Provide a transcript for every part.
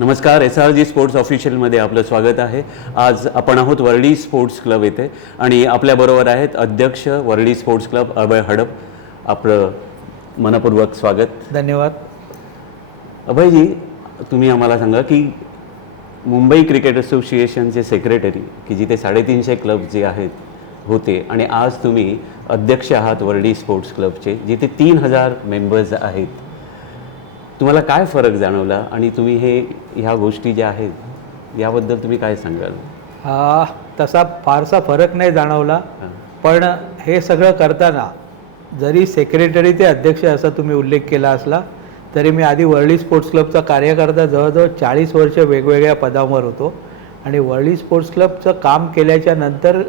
नमस्कार, SRG sports ऑफिशियलमध्ये आपलं स्वागत आहे। आज आपण आहोत वर्ली स्पोर्ट्स क्लब येथे आणि आपल्याबरोबर आहेत अध्यक्ष वर्ली स्पोर्ट्स क्लब अभय हडप। आपलं मनपूर्वक स्वागत। धन्यवाद। अभयजी, तुम्ही आम्हाला सांगा की मुंबई क्रिकेट असोसिएशनचे सेक्रेटरी की जिथे 350 क्लब जे आहेत होते आणि आज तुम्ही अध्यक्ष आहात वर्ली स्पोर्ट्स क्लबचे जिथे 3000 मेंबर्स आहेत, तुम्हाला काय फरक जाणवला आणि तुम्ही ह्या गोष्टी ज्या आहेत याबद्दल तुम्ही काय सांगाल? तसा फारसा फरक नाही जाणवला, पण हे सगळं करताना जरी सेक्रेटरी ते अध्यक्ष असा तुम्ही उल्लेख केला असला तरी मी आधी वर्ली स्पोर्ट्स क्लबचा कार्यकर्ता जवळजवळ 40 वर्ष वेगवेगळ्या पदांवर होतो आणि वर्ली स्पोर्ट्स क्लबचं काम केल्याच्या नंतर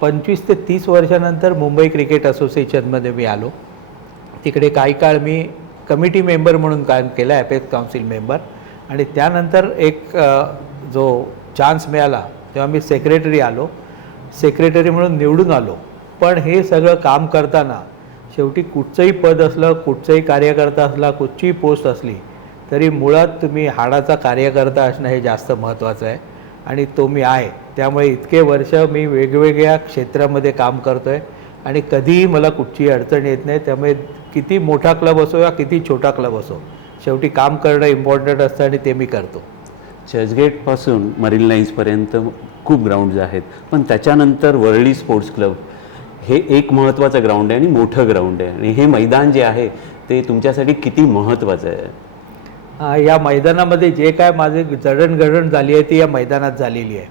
25 ते 30 वर्षानंतर मुंबई क्रिकेट असोसिएशनमध्ये मी आलो। तिकडे काही काळ मी कमिटी मेंबर म्हणून काम केलं, अपेक्स काउन्सिल मेंबर, आणि त्यानंतर एक जो चान्स मिळाला तेव्हा मी सेक्रेटरी म्हणून निवडून आलो। पण हे सगळं काम करताना शेवटी कुठचंही पद असलं, कुठचंही कार्यकर्ता असला, कुठचीही पोस्ट असली तरी मुळात तुम्ही हाडाचा कार्यकर्ता असणं हे जास्त महत्त्वाचं आहे आणि तो मी आहे। त्यामुळे इतके वर्ष मी वेगवेगळ्या क्षेत्रामध्ये काम करतो आहे आणि कधीही मला कुठचीही अडचण येत नाही। त्यामुळे किती मोठा क्लब असो या किती छोटा क्लब असो, शेवटी काम करणं इम्पॉर्टंट असतं आणि ते मी करतो। चर्चगेटपासून मरीन लाईन्सपर्यंत खूप ग्राउंड्स आहेत, पण त्याच्यानंतर वर्ली स्पोर्ट्स क्लब हे एक महत्त्वाचं ग्राउंड आहे आणि मोठं ग्राउंड आहे आणि हे मैदान जे आहे ते तुमच्यासाठी किती महत्त्वाचं आहे? या मैदानामध्ये जे काय माझी जडणघडण झाली आहे ती या मैदानात झालेली आहे।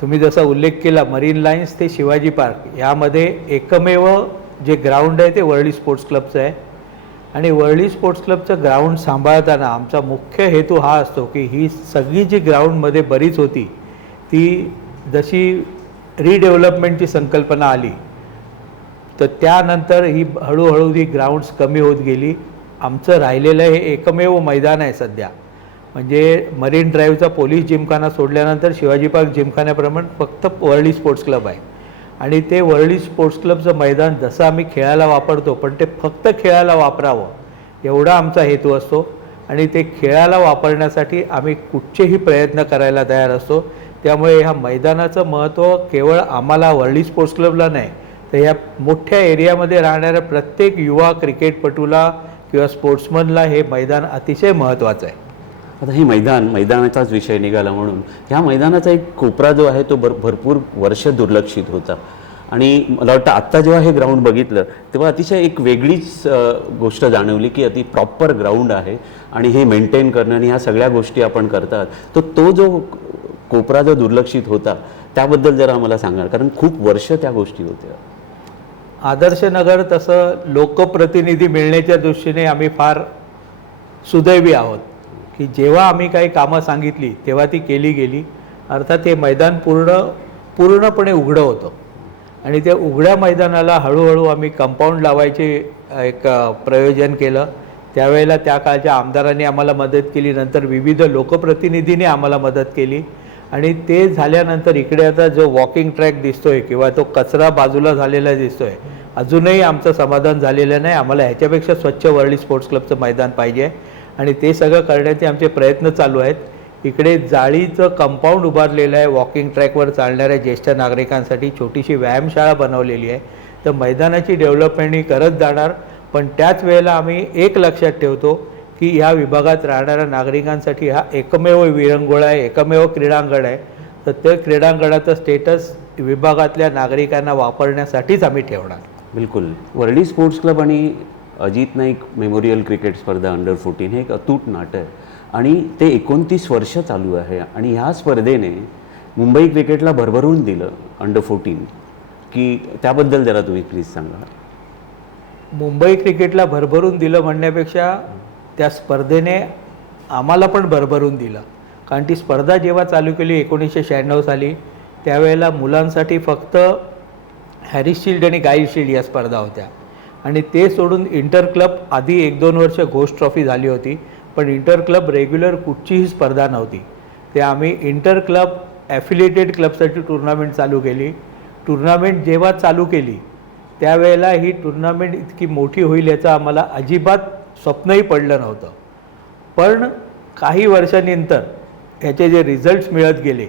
तुम्ही जसा उल्लेख केला मरीन लाईन्स ते शिवाजी पार्क, यामध्ये एकमेव जे ग्राउंड आहे ते वर्ली स्पोर्ट्स क्लबचं आहे आणि वर्ली स्पोर्ट्स क्लबचं ग्राउंड सांभाळताना आमचा मुख्य हेतू हा असतो की ही सगळी जी ग्राउंडमध्ये बरीच होती ती जशी रिडेव्हलपमेंटची संकल्पना आली तर त्यानंतर ही हळूहळू ही ग्राउंड्स कमी होत गेली। आमचं राहिलेलं हे एकमेव मैदान आहे सध्या, म्हणजे मरीन ड्राईव्हचा पोलीस जिमखाना सोडल्यानंतर शिवाजी पार्क जिमखान्याप्रमाणे फक्त वर्ली स्पोर्ट्स क्लब आहे आणि ते वर्ली स्पोर्ट्स क्लबचं मैदान जसं आम्ही खेळायला वापरतो पण ते फक्त खेळायला वापरावं एवढा आमचा हेतू असतो आणि ते खेळायला वापरण्यासाठी आम्ही कुठचेही प्रयत्न करायला तयार असतो। त्यामुळे ह्या मैदानाचं महत्त्व केवळ आम्हाला वर्ली स्पोर्ट्स क्लबला नाही तर ह्या मोठ्या एरियामध्ये राहणाऱ्या प्रत्येक युवा क्रिकेटपटूला किंवा स्पोर्ट्समनला हे मैदान अतिशय महत्त्वाचं आहे। आता ही मैदानाचाच विषय निघाला म्हणून ह्या मैदानाचा एक कोपरा जो आहे तो भरपूर वर्ष दुर्लक्षित होता आणि मला वाटतं आत्ता जेव्हा हे ग्राउंड बघितलं तेव्हा अतिशय एक वेगळीच गोष्ट जाणवली की अति प्रॉपर ग्राउंड आहे आणि हे मेंटेन करणं आणि ह्या सगळ्या गोष्टी आपण करतात, तर तो जो कोपरा जो दुर्लक्षित होता त्याबद्दल जरा आम्हाला सांगा, कारण खूप वर्ष त्या गोष्टी होत्या। आदर्श नगर तसं लोकप्रतिनिधी मिळण्याच्या दृष्टीने आम्ही फार सुदैवी आहोत की जेव्हा आम्ही काही कामं सांगितली तेव्हा ती केली गेली। अर्थात हे मैदान पूर्णपणे उघडं होतं आणि त्या उघड्या मैदानाला हळूहळू आम्ही कंपाऊंड लावायचे एक प्रयोजन केलं। त्यावेळेला त्या काळच्या आमदारांनी आम्हाला मदत केली, नंतर विविध लोकप्रतिनिधींनी आम्हाला मदत केली आणि ते झाल्यानंतर इकडे आता जो वॉकिंग ट्रॅक दिसतोय किंवा तो कचरा बाजूला झालेला दिसतोय, अजूनही आमचं समाधान झालेलं नाही। आम्हाला ह्याच्यापेक्षा स्वच्छ वर्ली स्पोर्ट्स क्लबचं मैदान पाहिजे आणि ते सगळं करण्याचे आमचे प्रयत्न चालू आहेत। इकडे जाळीचं कंपाऊंड उभारलेलं आहे, वॉकिंग ट्रॅकवर चालणाऱ्या ज्येष्ठ नागरिकांसाठी छोटीशी व्यायामशाळा बनवलेली आहे। तर मैदानाची डेव्हलपमेंट करत जाणार, पण त्याच वेळेला आम्ही एक लक्षात ठेवतो की ह्या विभागात राहणाऱ्या नागरिकांसाठी हा एकमेव विरंगुळा आहे, एकमेव क्रीडांगण आहे, तर त्या क्रीडांगणाचं स्टेटस विभागातल्या नागरिकांना वापरण्यासाठीच आम्ही ठेवणार। बिलकुल। वर्ली स्पोर्ट्स क्लब आणि अजित नाईक मेमोरियल क्रिकेट स्पर्धा अंडर 14 हे एक अतूट नाटक आहे आणि ते 29 वर्ष चालू आहे आणि ह्या स्पर्धेने मुंबई क्रिकेटला भरभरून दिलं अंडर 14 की त्याबद्दल जरा तुम्ही प्लीज सांगा। मुंबई क्रिकेटला भरभरून दिलं म्हणण्यापेक्षा त्या स्पर्धेने आम्हाला पण भरभरून दिलं, कारण ती स्पर्धा जेव्हा चालू केली 1996 साली त्यावेळेला मुलांसाठी फक्त हॅरिस शील्ड आणि गाई शील्ड या स्पर्धा होत्या आणि ते सोडून इंटर क्लब आधी 1-2 वर्ष घोस्ट ट्रॉफी झाली होती, पण इंटर क्लब रेग्युलर कुठचीही स्पर्धा नव्हती। ते आम्ही इंटर क्लब ॲफिलिएटेड क्लबसाठी टुर्नामेंट चालू केली। टुर्नामेंट जेव्हा चालू केली त्यावेळेला ही टुर्नामेंट इतकी मोठी होईल याचं आम्हाला अजिबात स्वप्नही पडलं नव्हतं, पण काही वर्षांनंतर ह्याचे जे रिझल्ट्स मिळत गेले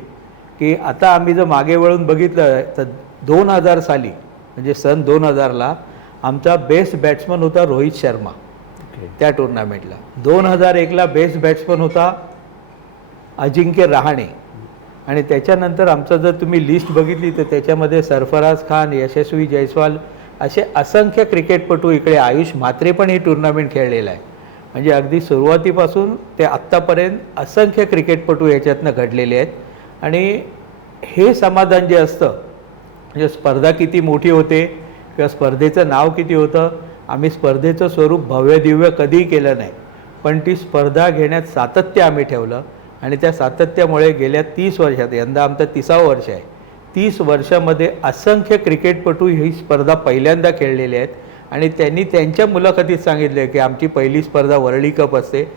की आता आम्ही जर मागे वळून बघितलं तर 2000 साली म्हणजे सन 2000ला आमचा बेस्ट बॅट्समन होता रोहित शर्मा त्या टुर्नामेंटला. 2001ला बेस्ट बॅट्समन होता अजिंक्य रहाणे. आणि त्याच्यानंतर आमचं जर तुम्ही लिस्ट बघितली तर त्याच्यामध्ये सरफराज खान, यशस्वी जयस्वाल असे असंख्य क्रिकेटपटू इकडे, आयुष म्हात्रे पण ही टुर्नामेंट खेळलेला आहे. म्हणजे अगदी सुरुवातीपासून ते आत्तापर्यंत असंख्य क्रिकेटपटू याच्यातनं घडलेले आहेत. आणि हे समाधान जे असतं म्हणजे स्पर्धा किती मोठी होते किंवा स्पर्धेचं नाव किती होतं, आम्ही स्पर्धेचं स्वरूप भव्य दिव्य कधीही केलं नाही, पण ती स्पर्धा घेण्यात सातत्य आम्ही ठेवलं. आणि त्या सातत्यामुळे गेल्या 30 वर्षात, यंदा आमचं 30वं वर्ष आहे, 30 वर्षामध्ये असंख्य क्रिकेटपटू ही स्पर्धा पहिल्यांदा खेळलेले आहेत. आणि त्यांनी त्यांच्या मुलाखतीत सांगितले की आमची पहिली स्पर्धा वर्ल्ड कप असते.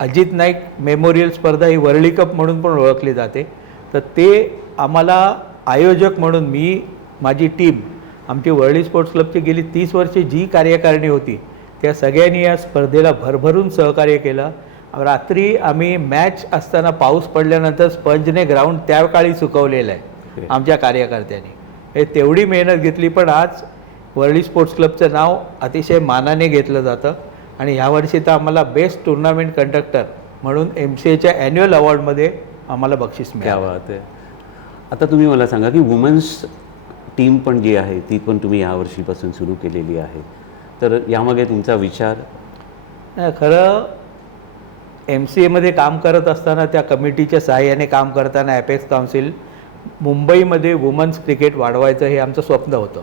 अजित नाईक मेमोरियल स्पर्धा ही वर्ल्ड कप म्हणून पण ओळखली जाते. तर ते आम्हाला आयोजक म्हणून मी, माझी टीम, आमची वर्ल्ड स्पोर्ट्स क्लबची गेली 30 वर्षे जी कार्यकारिणी होती त्या सगळ्यांनी या स्पर्धेला भरभरून सहकार्य केलं. रात्री आम्ही मॅच असताना पाऊस पडल्यानंतर स्पंजने ग्राउंड त्या काळी सुकवलेलं आहे आमच्या कार्यकर्त्यांनी. हे तेवढी मेहनत घेतली, पण आज वर्ल्ड स्पोर्ट्स क्लबचं नाव अतिशय मानाने घेतलं जातं. आणि ह्यावर्षी तर आम्हाला बेस्ट टुर्नामेंट कंडक्टर म्हणून MCAच्या ॲन्युअल अवॉर्डमध्ये आम्हाला बक्षीस क्या मिळालं. बात आहे. आता तुम्ही मला सांगा की वुमन्स टीम पण जी आहे ती पण तुम्ही यावर्षीपासून सुरू केलेली आहे, तर यामागे तुमचा विचार? नाही, खरं MCAमध्ये काम करत असताना, त्या कमिटीच्या सहाय्याने काम करताना ॲपेक्स काउन्सिल मुंबईमध्ये वुमन्स क्रिकेट वाढवायचं हे आमचं स्वप्न होतं.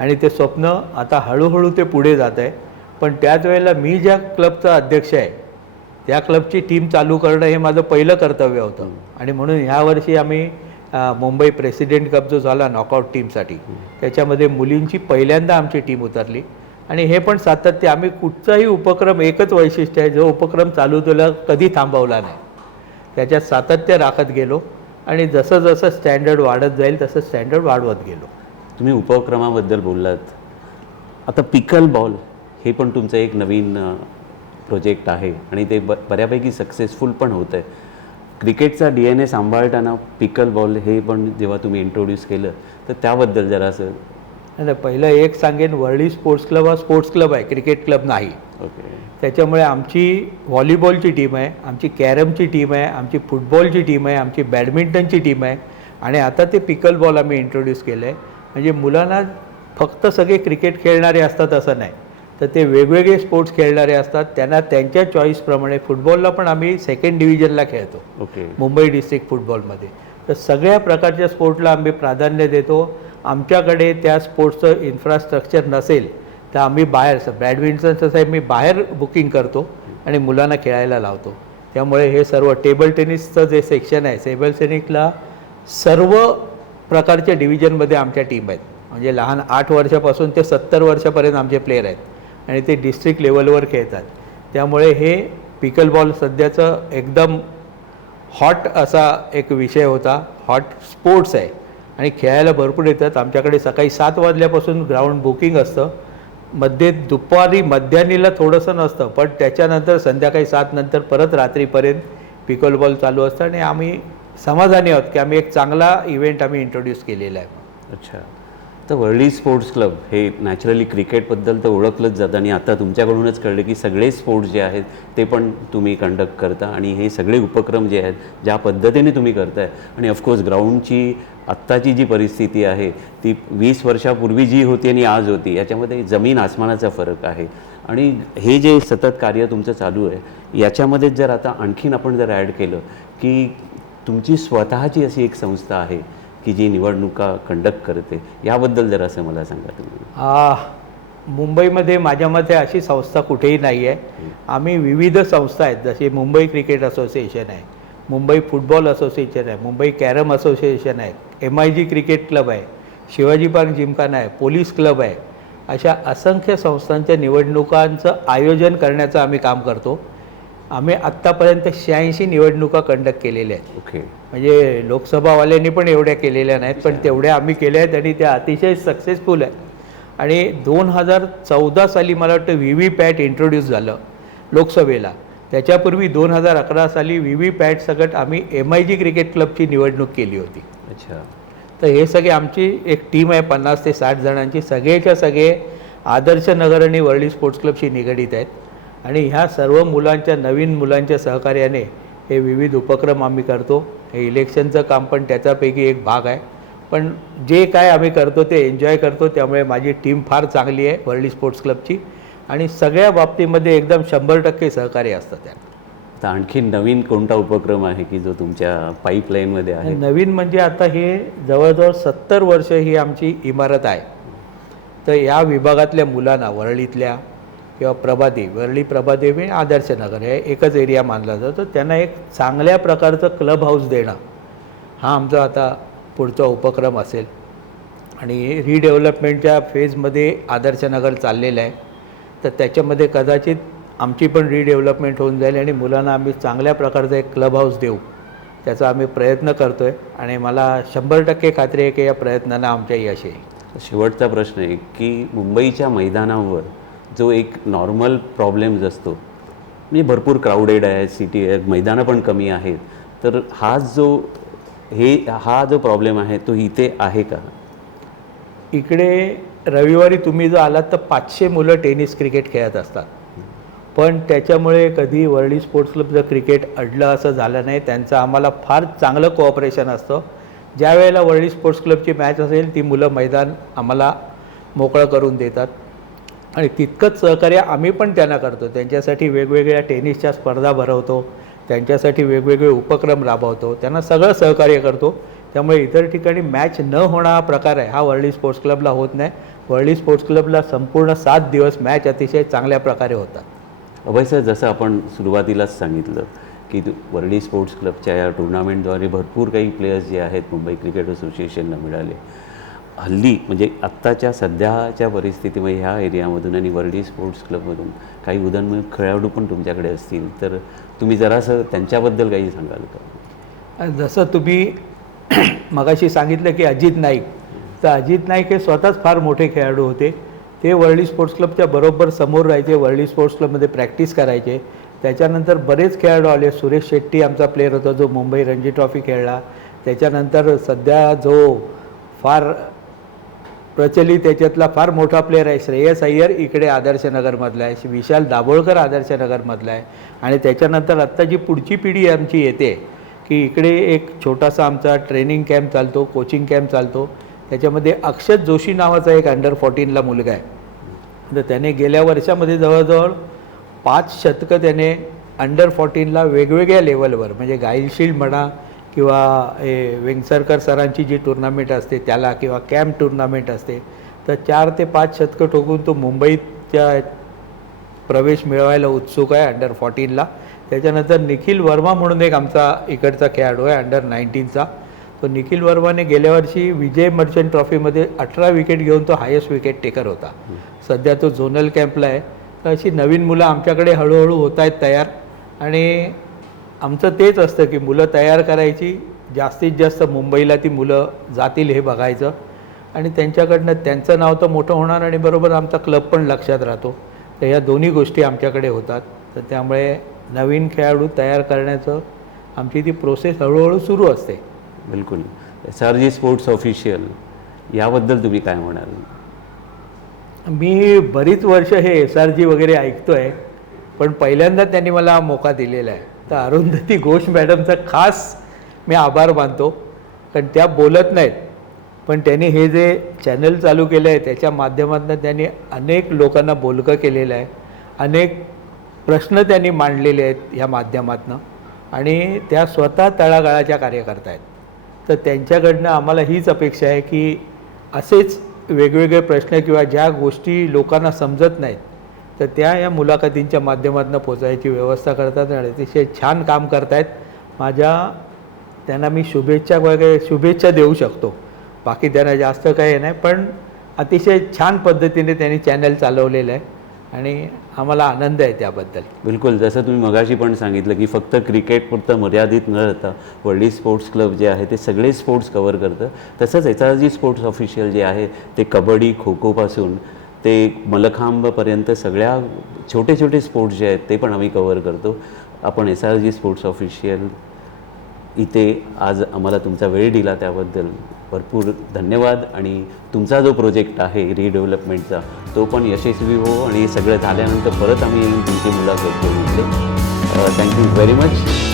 आणि ते स्वप्न आता हळूहळू ते पुढे जात आहे. पण त्याच वेळेला मी ज्या क्लबचा अध्यक्ष आहे त्या क्लबची टीम चालू करणं हे माझं पहिलं कर्तव्य होतं. आणि म्हणून ह्यावर्षी आम्ही मुंबई प्रेसिडेंट कप जो झाला नॉकआउट टीमसाठी, त्याच्यामध्ये मुलींची पहिल्यांदा आमची टीम उतरली. आणि हे पण सातत्य, आम्ही कुठचाही उपक्रम, एकच वैशिष्ट्य आहे, जो उपक्रम चालू केला कधी थांबवला नाही, त्याच्यात सातत्य राखत गेलो. आणि जसं जसं स्टँडर्ड वाढत जाईल तसं स्टँडर्ड वाढवत गेलो. तुम्ही उपक्रमाबद्दल बोललात, आता पिकल बॉल हे पण तुमचं एक नवीन प्रोजेक्ट आहे आणि ते बऱ्यापैकी सक्सेसफुल पण होतं आहे. क्रिकेटचा DNA सांभाळताना पिकल बॉल हे पण जेव्हा तुम्ही इंट्रोड्यूस केलं तर त्याबद्दल जरासं. नाही, पहिलं एक सांगेन, वर्ल्ड स्पोर्ट्स क्लब हा स्पोर्ट्स क्लब आहे, क्रिकेट क्लब नाही. ओके. त्याच्यामुळे आमची व्हॉलीबॉलची टीम आहे, आमची कॅरमची टीम आहे, आमची फुटबॉलची टीम आहे, आमची बॅडमिंटनची टीम आहे. आणि आता ते पिकल बॉल आम्ही इंट्रोड्यूस केलं आहे. म्हणजे मुलांना फक्त सगळे क्रिकेट खेळणारे असतात असं नाही, तर ते वेगवेगळे स्पोर्ट्स खेळणारे असतात. त्यांना त्यांच्या चॉईसप्रमाणे, फुटबॉलला पण आम्ही 2nd डिव्हिजनला खेळतो ओके. मुंबई डिस्ट्रिक्ट फुटबॉलमध्ये. तर सगळ्या प्रकारच्या स्पोर्ट्सला आम्ही प्राधान्य देतो. आमच्याकडे त्या स्पोर्ट्सचं इन्फ्रास्ट्रक्चर नसेल तर आम्ही बाहेर, बॅडमिंटनचं साहेब मी बाहेर बुकिंग करतो आणि मुलांना खेळायला लावतो. त्यामुळे हे सर्व टेबल टेनिसचं जे सेक्शन आहे, टेबल टेनिसला सर्व प्रकारच्या डिव्हिजनमध्ये आमच्या टीम आहेत. म्हणजे लहान 8 वर्षापासून ते 70 वर्षापर्यंत आमचे प्लेयर आहेत आणि ते डिस्ट्रिक्ट लेवलवर खेळतात. त्यामुळे हे पिकल बॉल सध्याचं एकदम हॉट असा एक विषय होता, हॉट स्पोर्ट्स आहे आणि खेळायला भरपूर येतात. आमच्याकडे सकाळी 7 वाजल्यापासून ग्राउंड बुकिंग असतं. मध्ये दुपारी मध्यान्हीला थोडंसं नसतं, पण त्याच्यानंतर संध्याकाळी 7 नंतर परत रात्रीपर्यंत पिकल बॉल चालू असतं. आणि आम्ही समाधानी आहोत की आम्ही एक चांगला इव्हेंट आम्ही इंट्रोड्यूस केलेला आहे. अच्छा. तर वर्ल्ड स्पोर्ट्स क्लब हे नॅचरली क्रिकेटबद्दल तर ओळखलंच जातं आणि आता तुमच्याकडूनच कळलं की सगळे स्पोर्ट्स जे आहेत ते पण तुम्ही कंडक्ट करता आणि हे सगळे उपक्रम जे आहेत ज्या पद्धतीने तुम्ही करताय, आणि ऑफकोर्स ग्राउंडची आत्ताची जी परिस्थिती आहे ती 20 वर्षापूर्वी जी होती आणि आज होती याच्यामध्ये जमीन आसमानाचा फरक आहे. आणि हे जे सतत कार्य तुमचं चालू आहे याच्यामध्ये जर आता आणखीन आपण जर ॲड केलं की तुमची स्वतःची अशी एक संस्था आहे की जी निवडणुका कंडक्ट करते, याबद्दल जर असं मला सांगा तुम्ही. मुंबईमध्ये माझ्या मते अशी संस्था कुठेही नाही आहे. आम्ही विविध संस्था आहेत, जसे मुंबई क्रिकेट असोसिएशन आहे, मुंबई फुटबॉल असोसिएशन आहे, मुंबई कॅरम असोसिएशन आहे, MIG क्रिकेट क्लब आहे, शिवाजी पार्क जिमखाना आहे, पोलीस क्लब आहे. अशा असंख्य संस्थांच्या निवडणुकांचं आयोजन करण्याचं आम्ही काम करतो. आम्ही आत्तापर्यंत 86 निवडणुका कंडक्ट केलेल्या आहेत. ओके. म्हणजे लोकसभावाल्यांनी पण एवढ्या केलेल्या नाहीत, पण तेवढ्या आम्ही केल्या आहेत आणि त्या अतिशय सक्सेसफुल आहेत. आणि 2014 साली मला वाटतं VVPAT इंट्रोड्यूस झालं लोकसभेला. त्याच्यापूर्वी 2011 साली व्ही.व्ही.पॅट सकट आम्ही MIG क्रिकेट क्लबची निवडणूक केली होती. अच्छा. तर हे सगळे आमची एक टीम आहे 50 ते 60 जणांची, सगळेच्या सगळे आदर्श नगर आणि वर्ली स्पोर्ट्स क्लबशी निगडीत आहेत. आणि ह्या सर्व मुलांच्या, नवीन मुलांच्या सहकार्याने हे विविध उपक्रम आम्ही करतो. हे इलेक्शनचं काम पण त्याच्यापैकी एक भाग आहे. पण जे काय आम्ही करतो ते एन्जॉय करतो. त्यामुळे माझी टीम फार चांगली आहे वर्ली स्पोर्ट्स क्लबची, आणि सगळ्या बाबतीमध्ये एकदम 100% सहकार्य असतं त्यात. आता आणखी नवीन कोणता उपक्रम आहे की जो तुमच्या पाईपलाईनमध्ये आहे? नवीन म्हणजे आता हे जवळजवळ 70 वर्ष ही आमची इमारत आहे. तर या विभागातल्या मुलांना, वरळीतल्या किंवा वर्ली प्रभादेवी, आदर्श नगर हे एकच एरिया मानला जातो, त्यांना एक चांगल्या प्रकारचं क्लब हाऊस देणं हा आमचा आता पुढचा उपक्रम असेल. आणि रिडेव्हलपमेंटच्या फेजमध्ये आदर्श नगर चाललेलं आहे. तर त्याच्यामध्ये कदाचित आमची पण रिडेव्हलपमेंट होऊन जाईल आणि मुलांना आम्ही चांगल्या प्रकारचा एक क्लब हाऊस देऊ, त्याचा आम्ही प्रयत्न करतो आहे. आणि मला 100% खात्री आहे की या प्रयत्नांना आमच्या यश येईल. शेवटचा प्रश्न आहे की मुंबईच्या मैदानावर जो एक नॉर्मल प्रॉब्लेम्स असतो, म्हणजे भरपूर क्राऊडेड आहे, सिटी आहे, मैदानं पण कमी आहेत, तर हा जो प्रॉब्लेम आहे तो इथे आहे का? इकडे रविवारी तुम्ही जर आलात तर 500 मुलं टेनिस क्रिकेट खेळत असतात. पण त्याच्यामुळे कधी वर्ली स्पोर्ट्स क्लबचं क्रिकेट अडलं असं झालं नाही. त्यांचं आम्हाला फार चांगलं कोऑपरेशन असतं. ज्या वेळेला वर्ली स्पोर्ट्स क्लबची मॅच असेल ती मुलं मैदान आम्हाला मोकळं करून देतात. आणि तितकंच सहकार्य आम्ही पण त्यांना करतो. त्यांच्यासाठी वेगवेगळ्या टेनिसच्या स्पर्धा भरवतो, त्यांच्यासाठी वेगवेगळे उपक्रम राबवतो, त्यांना सगळं सहकार्य करतो. त्यामुळे इतर ठिकाणी मॅच न होणं हा प्रकार आहे हा वर्ली स्पोर्ट्स क्लबला होत नाही. वर्ली स्पोर्ट्स क्लबला संपूर्ण 7 दिवस मॅच अतिशय चांगल्या प्रकारे होतात. अभय सर, जसं आपण सुरुवातीलाच सांगितलं की वर्ली स्पोर्ट्स क्लबच्या या टुर्नामेंटद्वारे भरपूर काही प्लेयर्स जे आहेत मुंबई क्रिकेट असोसिएशनला मिळाले. हल्ली म्हणजे आत्ताच्या सध्याच्या परिस्थितीमध्ये ह्या एरियामधून आणि वर्ली स्पोर्ट्स क्लबमधून काही उदयोन्मुख खेळाडू पण तुमच्याकडे असतील, तर तुम्ही जरासं त्यांच्याबद्दल काही सांगाल का? जसं तुम्ही मगाशी सांगितलं की अजित नाईक, तर अजित नाईक हे स्वतःच फार मोठे खेळाडू होते. ते वर्ली स्पोर्ट्स क्लबच्या बरोबर समोर राहायचे, वर्ली स्पोर्ट्स क्लबमध्ये प्रॅक्टिस करायचे. त्याच्यानंतर बरेच खेळाडू आले. सुरेश शेट्टी आमचा प्लेयर होता जो मुंबई रणजी ट्रॉफी खेळला. त्याच्यानंतर सध्या जो फार प्रचलित त्याच्यातला फार मोठा प्लेयर आहे श्रेयस अय्यर, इकडे आदर्श नगरमधला आहे. विशाल दाभोळकर आदर्श नगरमधला आहे. आणि त्याच्यानंतर आत्ता जी पुढची पिढी आमची येते की इकडे एक छोटासा आमचा ट्रेनिंग कॅम्प चालतो, कोचिंग कॅम्प चालतो. त्याच्यामध्ये अक्षत जोशी नावाचा एक अंडर 14ला मुलगा आहे. तर त्याने गेल्या वर्षामध्ये जवळजवळ 5 शतकं त्याने अंडर 14ला वेगवेगळ्या लेवलवर, म्हणजे गाईलशिल्ड म्हणा किंवा वेंगसरकर सरांची जी टुर्नामेंट असते त्याला, किंवा कॅम्प टुर्नामेंट असते, तर 4 ते 5 शतकं ठोकून तो मुंबईच्या प्रवेश मिळवायला उत्सुक आहे अंडर 14ला. त्याच्यानंतर निखिल वर्मा म्हणून एक आमचा इकडचा खेळाडू आहे अंडर 19चा. तो निखिल वर्माने गेल्या वर्षी विजय मर्चंट ट्रॉफीमध्ये 18 विकेट घेऊन तो हायेस्ट विकेट टेकर होता. सध्या तो झोनल कॅम्पला आहे. तर अशी नवीन मुलं आमच्याकडे हळूहळू होत आहेत तयार. आणि आमचं तेच असतं की मुलं तयार करायची, जास्तीत जास्त मुंबईला ती मुलं जातील हे बघायचं, आणि त्यांच्याकडनं त्यांचं नाव तर मोठं होणार आणि बरोबर आमचा क्लब पण लक्षात राहतो. तर ह्या दोन्ही गोष्टी आमच्याकडे होतात. तर त्यामुळे नवीन खेळाडू तयार करण्याचं आमची ती प्रोसेस हळूहळू सुरू असते. बिलकुल. SRG स्पोर्ट्स ऑफिशियल याबद्दल तुम्ही काय म्हणाल? मी बरीच वर्ष हे SRG वगैरे ऐकतो आहे, पण पहिल्यांदा त्यांनी मला मोका दिलेला आहे. तर अरुंधती घोष मॅडमचा खास मी आभार मानतो, कारण त्या बोलत नाहीत, पण त्यांनी हे जे चॅनल चालू केलं आहे त्याच्या माध्यमातून त्यांनी अनेक लोकांना बोलकं केलेलं आहे. अनेक प्रश्न त्यांनी मांडलेले आहेत ह्या माध्यमातून, आणि त्या स्वतः तळागाळाच्या कार्यकर्ता आहेत. तर त्यांच्याकडनं आम्हाला हीच अपेक्षा आहे की असेच वेगवेगळे प्रश्न किंवा ज्या गोष्टी लोकांना समजत नाहीत तर त्या या मुलाखतींच्या माध्यमातून पोचायची व्यवस्था करतात आणि अतिशय छान काम करतायत. त्यांना मी शुभेच्छा देऊ शकतो. बाकी त्यांना जास्त काही नाही, पण अतिशय छान पद्धतीने त्यांनी चॅनल चालवलेलं आहे आणि आम्हाला आनंद आहे त्याबद्दल. बिलकुल. जसं तुम्ही मगाशी पण सांगितलं की फक्त क्रिकेटपुरतं मर्यादित न राहता वर्ली स्पोर्ट्स क्लब जे आहे ते सगळे स्पोर्ट्स कव्हर करतं. तसंच SRG स्पोर्ट्स ऑफिशियल जे आहे ते कबड्डी, खो खोपासून ते मलखांबपर्यंत सगळ्या छोटे छोटे स्पोर्ट्स जे आहेत ते पण आम्ही कव्हर करतो. आपण SRG स्पोर्ट्स ऑफिशियल इथे आज आम्हाला तुमचा वेळ दिला त्याबद्दल भरपूर धन्यवाद. आणि तुमचा जो प्रोजेक्ट आहे रिडेव्हलपमेंटचा तो पण यशस्वी हो आणि सगळं झाल्यानंतर परत आम्ही येऊन तुमची मुलाखत घेऊ. Thank you very much.